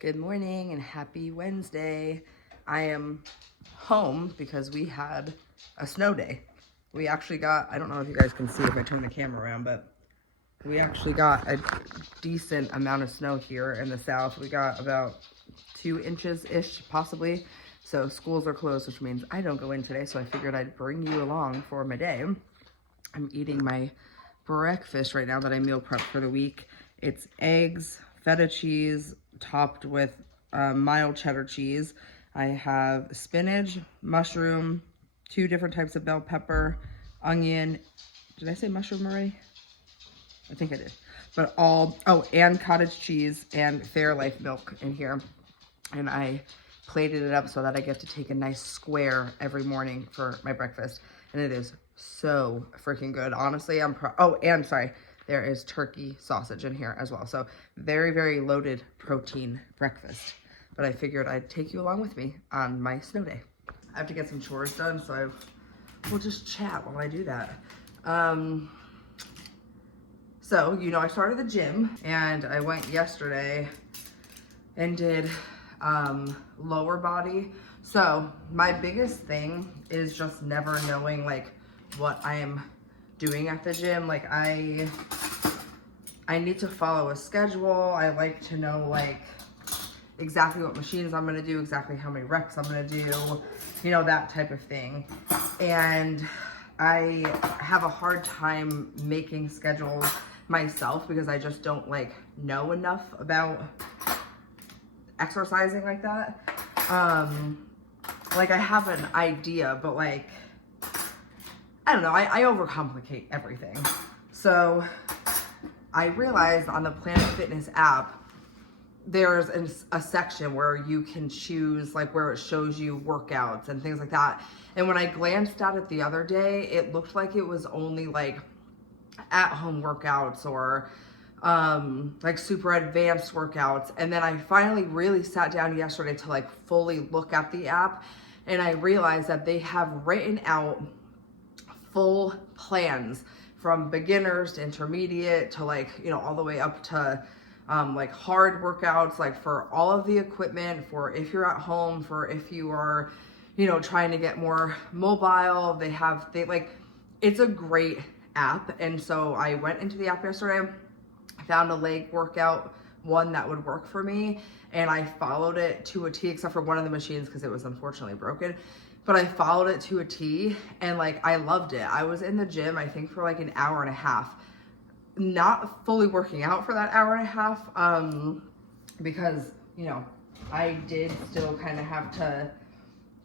Good morning and happy Wednesday. I am home because we had a snow day. We actually got, I don't know if you guys can see if I turn the camera around, but we actually got a decent amount of snow here in the south. We got about 2 inches-ish, possibly. So schools are closed, which means I don't go in today. So I figured I'd bring you along for my day. I'm eating my breakfast right now that I meal prepped for the week. It's eggs, feta cheese, topped with mild cheddar cheese. I have spinach, mushroom, 2 different types of bell pepper, onion. Did I say mushroom already? I think I did. But and cottage cheese and Fairlife milk in here. And I plated it up so that I get to take a nice square every morning for my breakfast. And it is so freaking good. Honestly, and sorry, there is turkey sausage in here as well. So very, very loaded protein breakfast. But I figured I'd take you along with me on my snow day. I have to get some chores done, so we'll just chat while I do that. So, I started the gym and I went yesterday and did lower body. So my biggest thing is just never knowing like what I am doing at the gym. Like I need to follow a schedule. I like to know like exactly what machines I'm gonna do, exactly how many reps I'm gonna do, that type of thing. And I have a hard time making schedules myself because I just don't like know enough about exercising like that. Like I have an idea, but like, I don't know, I overcomplicate everything. So I realized on the Planet Fitness app, there's a section where you can choose like where it shows you workouts and things like that. And when I glanced at it the other day, it looked like it was only like at-home workouts or like super advanced workouts. And then I finally really sat down yesterday to like fully look at the app, and I realized that they have written out full plans from beginners to intermediate to like, all the way up to like hard workouts, like for all of the equipment, for if you're at home, for if you are, trying to get more mobile. It's a great app. And so I went into the app yesterday, found a leg workout one that would work for me, and I followed it to a T, except for one of the machines because it was unfortunately broken. But I followed it to a T, and like I loved it. I was in the gym, I think, for like an hour and a half, not fully working out for that hour and a half, because I did still kind of have to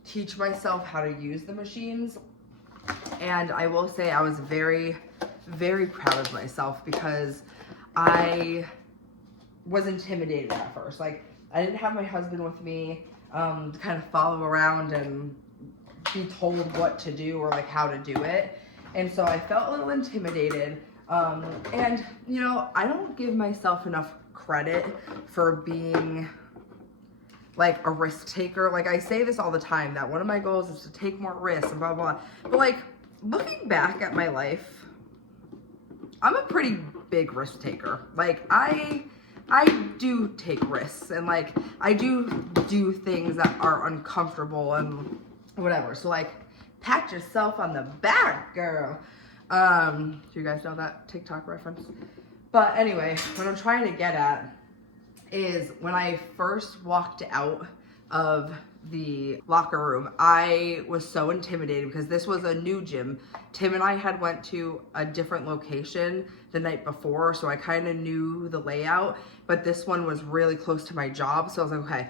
teach myself how to use the machines. And I will say I was very, very proud of myself because I was intimidated at first. Like I didn't have my husband with me to kind of follow around and be told what to do or like how to do it. And so I felt a little intimidated. And I don't give myself enough credit for being like a risk taker. Like I say this all the time, that one of my goals is to take more risks and blah, blah. But like looking back at my life, I'm a pretty big risk taker. Like I do take risks, and like I do things that are uncomfortable and whatever. So like pat yourself on the back, girl. Do you guys know that TikTok reference? But anyway, what I'm trying to get at is when I first walked out of the locker room, I was so intimidated because this was a new gym. Tim and I had went to a different location the night before, so I kind of knew the layout, but this one was really close to my job. So I was like, okay,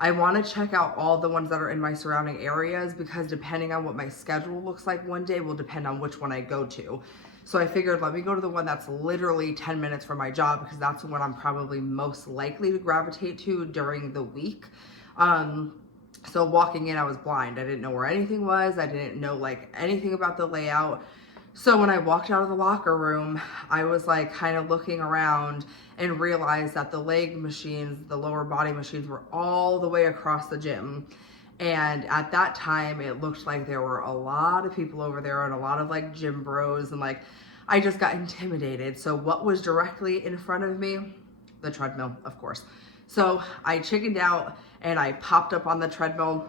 I want to check out all the ones that are in my surrounding areas, because depending on what my schedule looks like one day will depend on which one I go to. So I figured, let me go to the one that's literally 10 minutes from my job, because that's the one I'm probably most likely to gravitate to during the week. So walking in, I was blind. I didn't know where anything was. I didn't know like anything about the layout. So when I walked out of the locker room, I was like kind of looking around and realized that the leg machines, the lower body machines, were all the way across the gym. And at that time, it looked like there were a lot of people over there and a lot of like gym bros, and like I just got intimidated. So what was directly in front of me? The treadmill, of course. So I chickened out and I popped up on the treadmill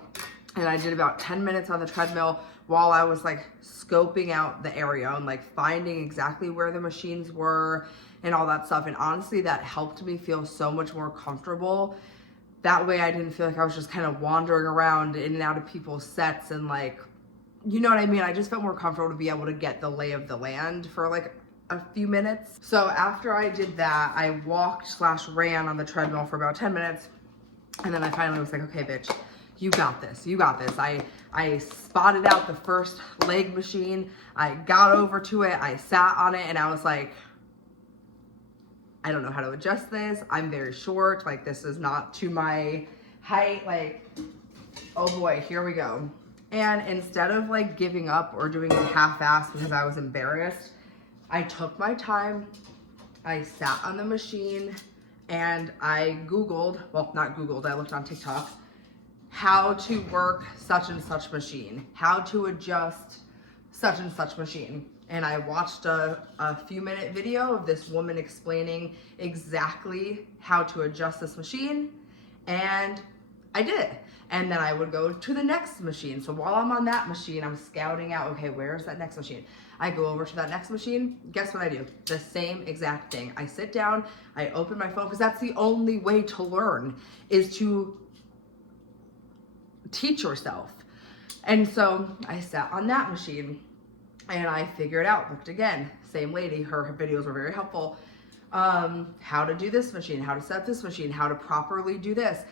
and I did about 10 minutes on the treadmill while I was like scoping out the area and like finding exactly where the machines were and all that stuff. And honestly, that helped me feel so much more comfortable. That way I didn't feel like I was just kind of wandering around in and out of people's sets and like, you know what I mean? I just felt more comfortable to be able to get the lay of the land for like a few minutes. So after I did that, I walked/ran on the treadmill for about 10 minutes. And then I finally was like, okay, bitch, you got this. You got this. I spotted out the first leg machine. I got over to it. I sat on it and I was like, I don't know how to adjust this. I'm very short. Like, this is not to my height. Like, oh boy, here we go. And instead of like giving up or doing it half-assed because I was embarrassed, I took my time. I sat on the machine and I Googled, well, not Googled, I looked on TikTok, how to work such and such machine, how to adjust such and such machine. And I watched a few-minute video of this woman explaining exactly how to adjust this machine, and I did it. And then I would go to the next machine. So while I'm on that machine, I'm scouting out, okay, where's that next machine? I go over to that next machine. Guess what I do? The same exact thing. I sit down, I open my phone, because that's the only way to learn, is to teach yourself. And so I sat on that machine and I figured out, looked again, same lady, her videos were very helpful. How to do this machine, how to set up this machine, how to properly do this.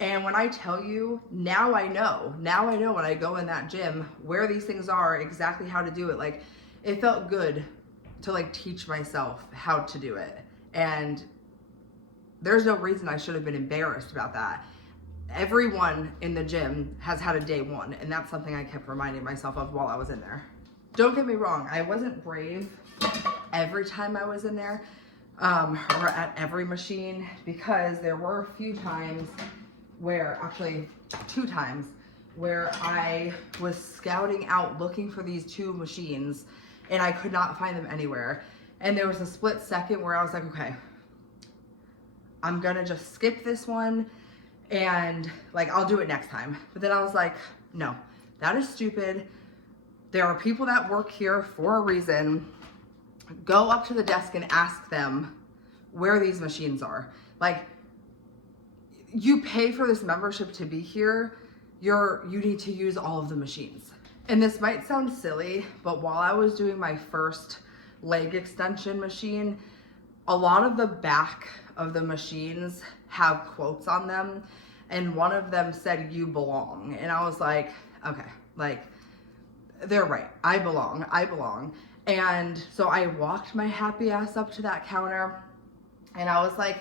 And when I tell you, now I know when I go in that gym where these things are, exactly how to do it. Like, it felt good to like teach myself how to do it. And there's no reason I should have been embarrassed about that. Everyone in the gym has had a day one, and that's something I kept reminding myself of while I was in there. Don't get me wrong, I wasn't brave every time I was in there, or at every machine, because there were a few times where, actually 2 times, where I was scouting out looking for these 2 machines and I could not find them anywhere. And there was a split second where I was like, okay, I'm gonna just skip this one and like, I'll do it next time. But then I was like, no, that is stupid. There are people that work here for a reason. Go up to the desk and ask them where these machines are. Like, you pay for this membership to be here. You need to use all of the machines. And this might sound silly, but while I was doing my first leg extension machine, a lot of the back of the machines have quotes on them. And one of them said, "You belong." And I was like, okay, like, they're right. I belong. And so I walked my happy ass up to that counter and I was like,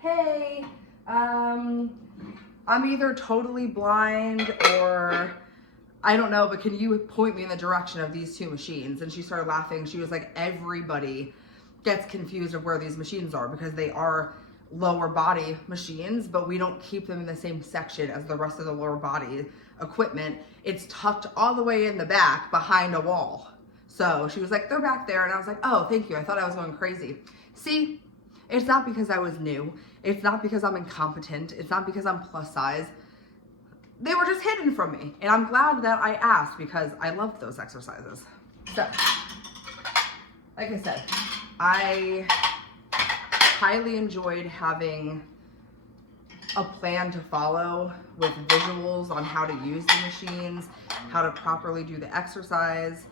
hey, I'm either totally blind or I don't know, but can you point me in the direction of these 2 machines? And she started laughing. She was like, everybody gets confused of where these machines are because they are lower body machines, but we don't keep them in the same section as the rest of the lower body equipment. It's tucked all the way in the back behind a wall. So she was like, they're back there. And I was like, oh, thank you. I thought I was going crazy. See, it's not because I was new. It's not because I'm incompetent. It's not because I'm plus size. They were just hidden from me. And I'm glad that I asked because I loved those exercises. So, like I said, I highly enjoyed having a plan to follow with visuals on how to use the machines, how to properly do the exercise.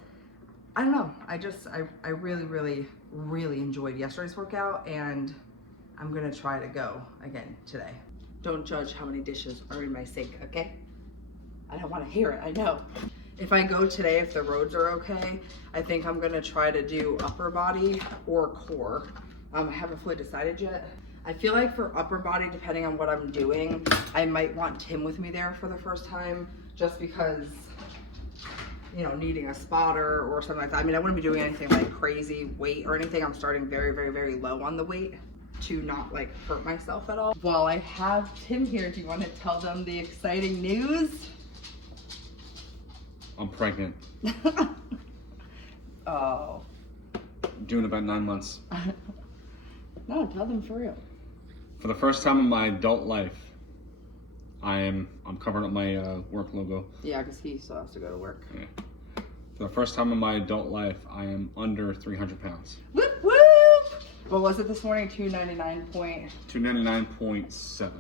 I don't know. I really, really, really enjoyed yesterday's workout, and I'm gonna try to go again today. Don't judge how many dishes are in my sink, okay? I don't want to hear it, I know. If I go today, if the roads are okay, I think I'm gonna try to do upper body or core. I haven't fully decided yet. I feel like for upper body, depending on what I'm doing, I might want Tim with me there for the first time, just because, you know, needing a spotter or something like that. I mean, I wouldn't be doing anything like crazy weight or anything. I'm starting very, very, very low on the weight to not like hurt myself at all. While I have Tim here, do you want to tell them the exciting news? I'm pregnant. Oh. Doing about 9 months. No, tell them for real. For the first time in my adult life, I'm covering up my work logo. Yeah, because he still has to go to work. Yeah. For the first time in my adult life, I am under 300 pounds. Whoop whoop! What was it this morning? 299.7.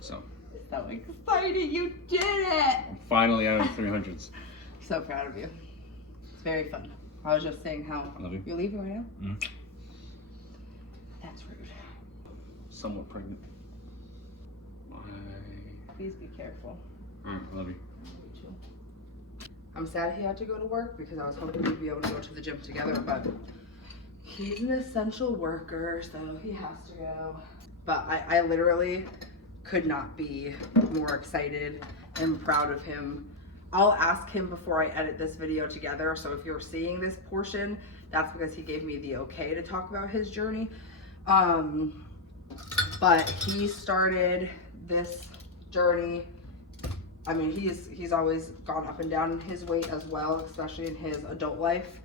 So. So excited you did it! I'm finally out of the 300s. So proud of you. It's very fun. I was just saying how I love you. You're leaving right now? Mm-hmm. That's rude. Somewhat pregnant. Please be careful. I love you. I'm sad he had to go to work because I was hoping we'd be able to go to the gym together, but he's an essential worker, so he has to go. But I literally could not be more excited and proud of him. I'll ask him before I edit this video together, so if you're seeing this portion, that's because he gave me the okay to talk about his journey. But he started this journey. I mean, he's always gone up and down in his weight as well, especially in his adult life.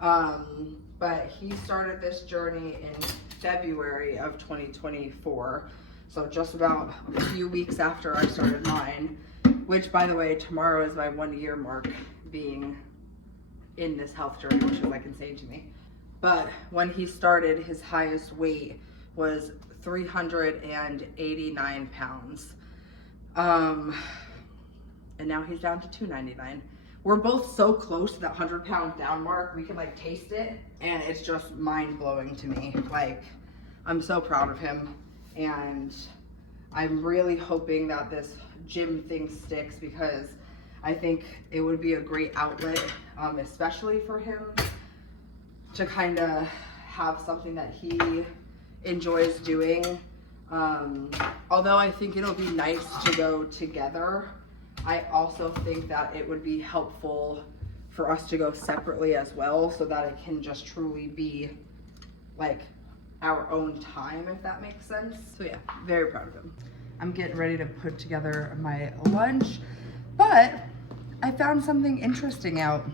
But he started this journey in February of 2024. So just about a few weeks after I started mine, which by the way, tomorrow is my 1 year mark being in this health journey, which is like insane to me. But when he started, his highest weight was 389 pounds. And now he's down to 299. We're both so close to that 100-pound down mark. We can like taste it, and it's just mind blowing to me. Like, I'm so proud of him, and I'm really hoping that this gym thing sticks because I think it would be a great outlet, especially for him to kind of have something that he enjoys doing. Although I think it'll be nice to go together, I also think that it would be helpful for us to go separately as well, so that it can just truly be like our own time, if that makes sense. So yeah, very proud of him. I'm getting ready to put together my lunch, but I found something interesting out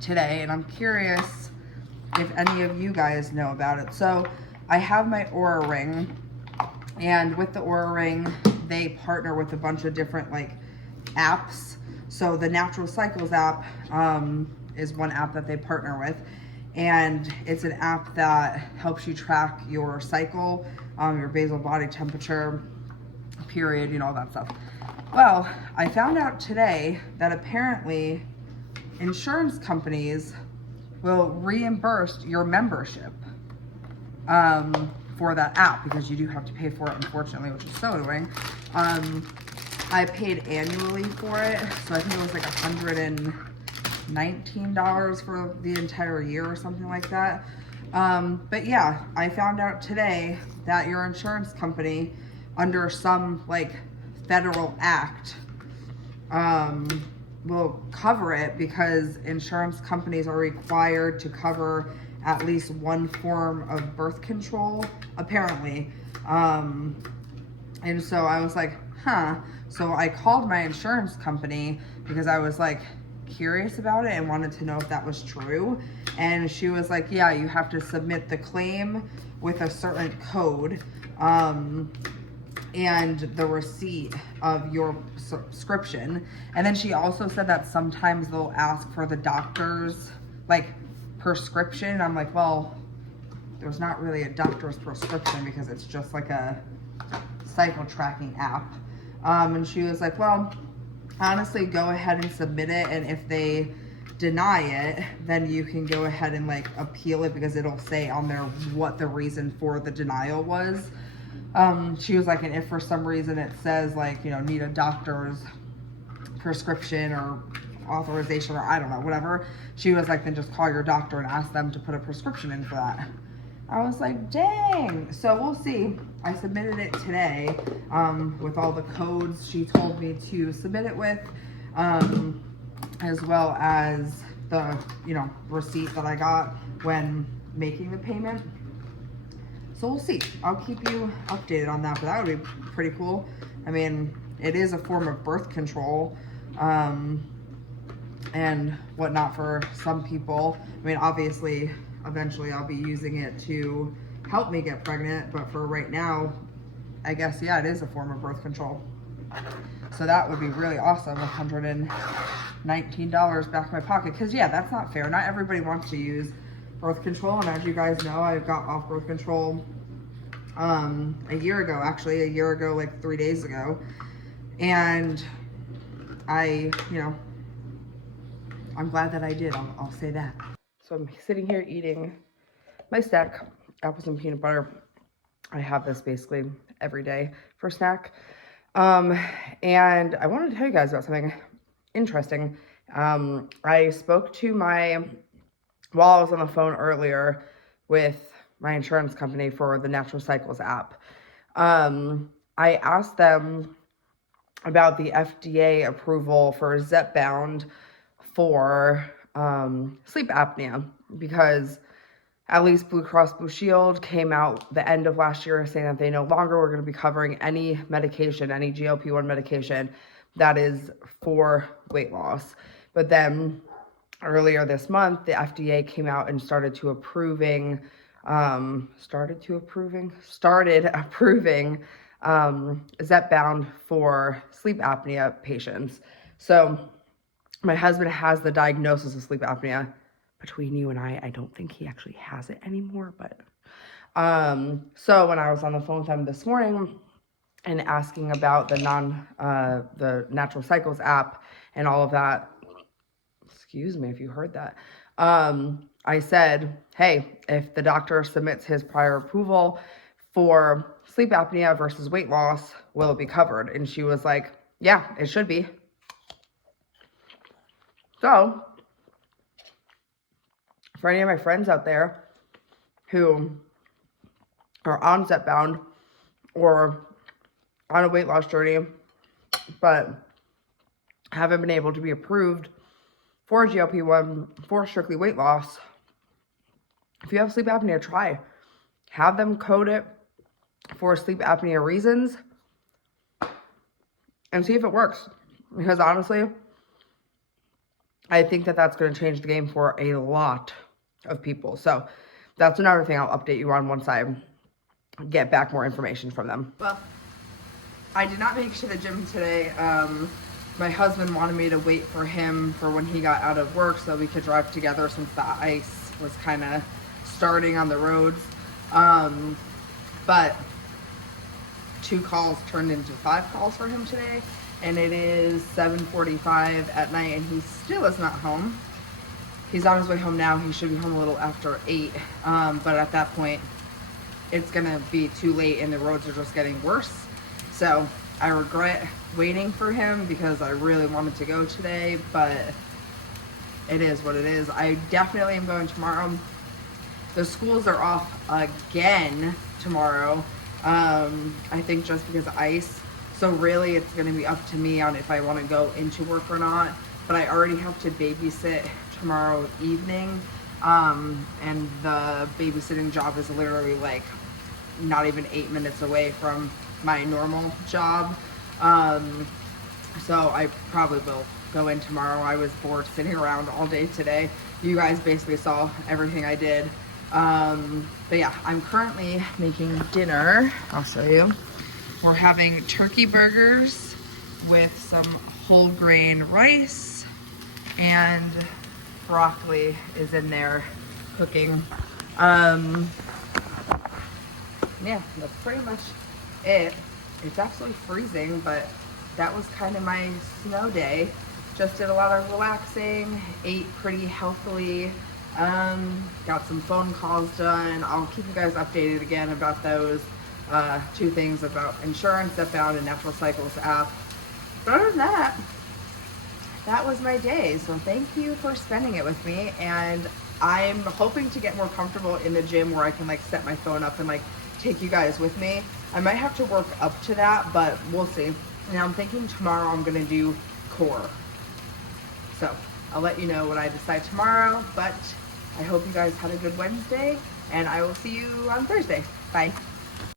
today, and I'm curious if any of you guys know about it. So I have my Oura Ring, and with the Oura Ring, they partner with a bunch of different like apps. So the Natural Cycles app is one app that they partner with, and it's an app that helps you track your cycle, your basal body temperature, period, you know, all that stuff. Well, I found out today that apparently insurance companies will reimburse your membership for that app, because you do have to pay for it, unfortunately, which is so annoying. I paid annually for it, so I think it was like $119 for the entire year or something like that. But yeah, I found out today that your insurance company, under some like federal act, will cover it, because insurance companies are required to cover at least one form of birth control, apparently. And so I was like, huh. So I called my insurance company because I was like curious about it and wanted to know if that was true. And she was like, yeah, you have to submit the claim with a certain code, and the receipt of your subscription. And then she also said that sometimes they'll ask for the doctor's like prescription. I'm like, well, there's not really a doctor's prescription because it's just like a cycle tracking app. And she was like, well, honestly, go ahead and submit it, and if they deny it, then you can go ahead and like appeal it, because it'll say on there what the reason for the denial was. She was like, and if for some reason it says like, you know, need a doctor's prescription or authorization, or I don't know, whatever, she was like, then just call your doctor and ask them to put a prescription in for that. I was like, dang. So we'll see. I submitted it today with all the codes she told me to submit it with, as well as the, you know, receipt that I got when making the payment. So we'll see. I'll keep you updated on that, but that would be pretty cool. I mean, it is a form of birth control, and whatnot for some people. I mean, obviously, eventually I'll be using it to help me get pregnant, but for right now, I guess, yeah, it is a form of birth control. So that would be really awesome, $119 back in my pocket. Because, yeah, that's not fair. Not everybody wants to use birth control. And as you guys know, I got off birth control a year ago, like 3 days ago. And I'm glad that I did. I'll say that. So I'm sitting here eating my snack, apples and peanut butter. I have this basically every day for snack. And I wanted to tell you guys about something interesting. I spoke to while I was on the phone earlier with my insurance company for the Natural Cycles app. I asked them about the FDA approval for Zepbound for sleep apnea, because at least Blue Cross Blue Shield came out the end of last year saying that they no longer were going to be covering any medication, any GLP-1 medication that is for weight loss. But then earlier this month, the FDA came out and started approving Zepbound for sleep apnea patients. So my husband has the diagnosis of sleep apnea. Between you and I don't think he actually has it anymore, but so when I was on the phone with him this morning and asking about the Natural Cycles app and all of that, excuse me if you heard that, I said, hey, if the doctor submits his prior approval for sleep apnea versus weight loss, will it be covered? And she was like, yeah, it should be. So for any of my friends out there who are on Zepbound or on a weight loss journey, but haven't been able to be approved for GLP-1 for strictly weight loss, if you have sleep apnea, try. Have them code it for sleep apnea reasons and see if it works. Because honestly, I think that that's going to change the game for a lot of people. So that's another thing I'll update you on once I get back more information from them. Well, I did not make it to the gym today. My husband wanted me to wait for him for when he got out of work so we could drive together since the ice was kind of starting on the roads. But 2 calls turned into 5 calls for him today, and it is 7:45 at night and he still is not home. He's on his way home now. He should be home a little after 8, but at that point it's gonna be too late and the roads are just getting worse. So I regret waiting for him because I really wanted to go today, but it is what it is. I definitely am going tomorrow. The schools are off again tomorrow. I think just because of ice. So really it's gonna be up to me on if I wanna go into work or not. But I already have to babysit tomorrow evening. And the babysitting job is literally like not even 8 minutes away from my normal job. So I probably will go in tomorrow. I was bored sitting around all day today. You guys basically saw everything I did. But yeah, I'm currently making dinner. I'll show you. We're having turkey burgers with some whole grain rice, and broccoli is in there cooking. Yeah, that's pretty much it. It's absolutely freezing, but that was kind of my snow day. Just did a lot of relaxing, ate pretty healthily, got some phone calls done. I'll keep you guys updated again about those 2 things about insurance, Zepbound, and Natural Cycles app. But other than that, that was my day. So thank you for spending it with me, and I'm hoping to get more comfortable in the gym where I can like set my phone up and like take you guys with me. I might have to work up to that, but we'll see. And I'm thinking tomorrow I'm gonna do core. So I'll let you know what I decide tomorrow, but I hope you guys had a good Wednesday, and I will see you on Thursday. Bye.